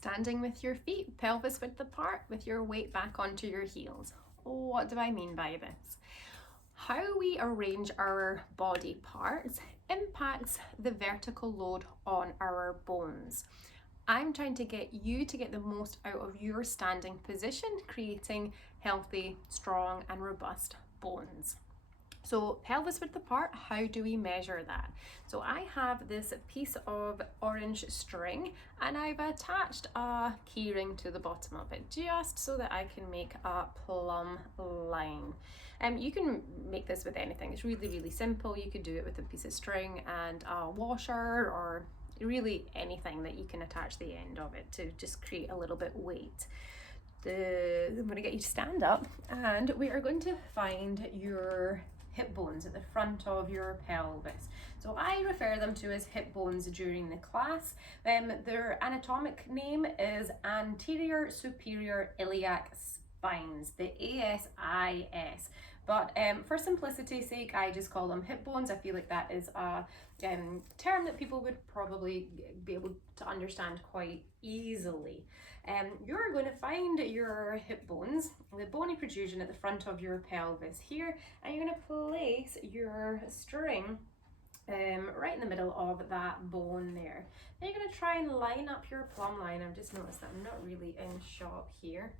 Standing with your feet pelvis width apart with your weight back onto your heels. What do I mean by this? How we arrange our body parts impacts the vertical load on our bones. I'm trying to get you to get the most out of your standing position, creating healthy, strong, and robust bones. So pelvis width apart, how do we measure that? So I have this piece of orange string and I've attached a key ring to the bottom of it just so that I can make a plumb line. You can make this with anything. It's really, really simple. You could do it with a piece of string and a washer or really anything that you can attach the end of it to just create a little bit weight. I'm going to get you to stand up and we are going to find your hip bones at the front of your pelvis. So I refer them to as hip bones during the class. Their anatomic name is anterior superior iliac spines, the ASIS. But for simplicity's sake, I just call them hip bones. I feel like that is a term that people would probably be able to understand quite easily. You're going to find your hip bones, the bony protrusion at the front of your pelvis here, and you're going to place your string right in the middle of that bone there. Then you're going to try and line up your plumb line. I've just noticed that I'm not really in shot here.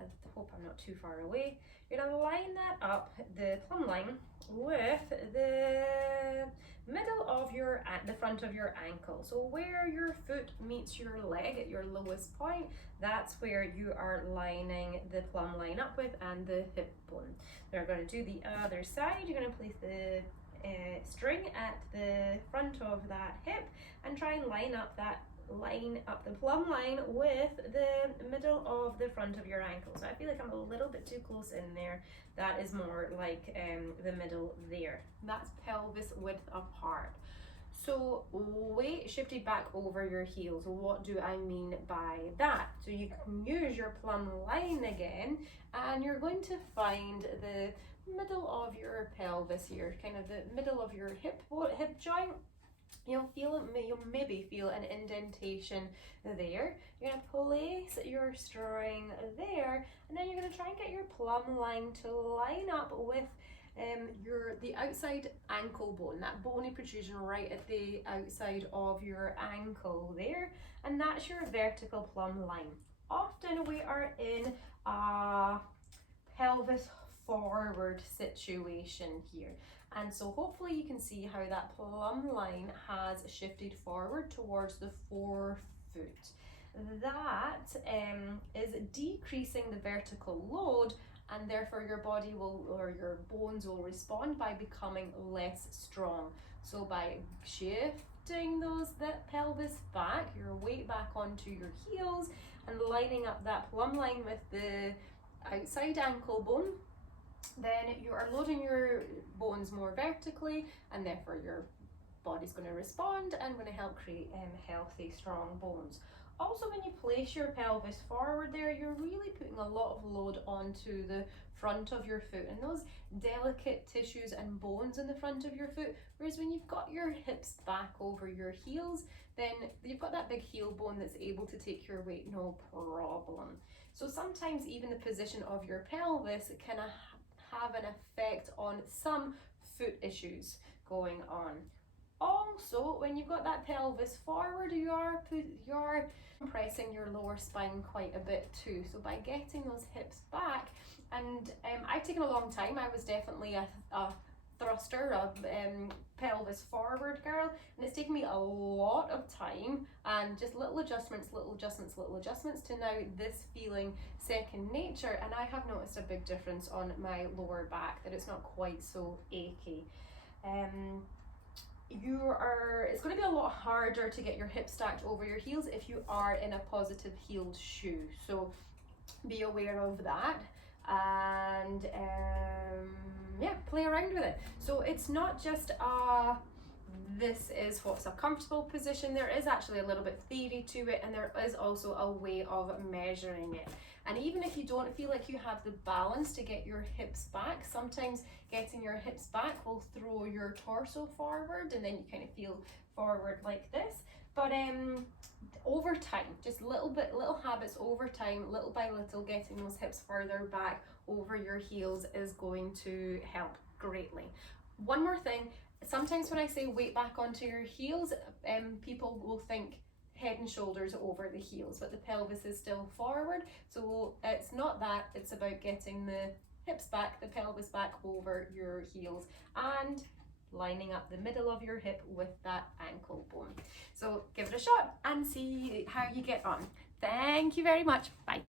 I hope I'm not too far away. You're going to line that up, the plumb line, with the middle of the front of your ankle. So where your foot meets your leg at your lowest point, that's where you are lining the plumb line up with and the hip bone. We're going to do the other side. You're going to place the string at the front of that hip and try and line up the plumb line with the middle of the front of your ankle. So I feel like I'm a little bit too close in there. That is more like the middle there. That's pelvis width apart. So weight shifted back over your heels. What do I mean by that? So you can use your plumb line again and you're going to find the middle of your pelvis here, kind of the middle of your hip joint. You'll maybe feel an indentation there. You're going to place your string there, and then you're going to try and get your plumb line to line up with the outside ankle bone, that bony protrusion right at the outside of your ankle there, and that's your vertical plumb line. Often we are in a pelvis forward situation here. And so hopefully you can see how that plumb line has shifted forward towards the forefoot. That is decreasing the vertical load, and therefore your body or your bones will respond by becoming less strong. So by shifting that pelvis back, your weight back onto your heels and lining up that plumb line with the outside ankle bone, then you are loading your bones more vertically, and therefore your body's going to respond and going to help create healthy, strong bones. Also, when you place your pelvis forward there, you're really putting a lot of load onto the front of your foot and those delicate tissues and bones in the front of your foot. Whereas when you've got your hips back over your heels, then you've got that big heel bone that's able to take your weight, no problem. So sometimes even the position of your pelvis can have an effect on some foot issues going on. Also, when you've got that pelvis forward, you are compressing your lower spine quite a bit too. So by getting those hips back, and I've taken a long time. I was definitely a thruster, a pelvis forward girl, and it's taken me a lot of time and just little adjustments to now this feeling second nature, and I have noticed a big difference on my lower back, that it's not quite so achy. It's going to be a lot harder to get your hips stacked over your heels if you are in a positive heeled shoe, so be aware of that. And play around with it. So it's not just this is what's a comfortable position. There is actually a little bit of theory to it, and there is also a way of measuring it. And even if you don't feel like you have the balance to get your hips back, sometimes getting your hips back will throw your torso forward, and then you kind of feel forward like this. But over time, just little habits over time, little by little, getting those hips further back over your heels is going to help greatly. One more thing, sometimes when I say weight back onto your heels, people will think head and shoulders over the heels, but the pelvis is still forward. So it's not that, it's about getting the hips back, the pelvis back over your heels, and lining up the middle of your hip with that ankle bone. So give it a shot and see how you get on. Thank you very much. Bye.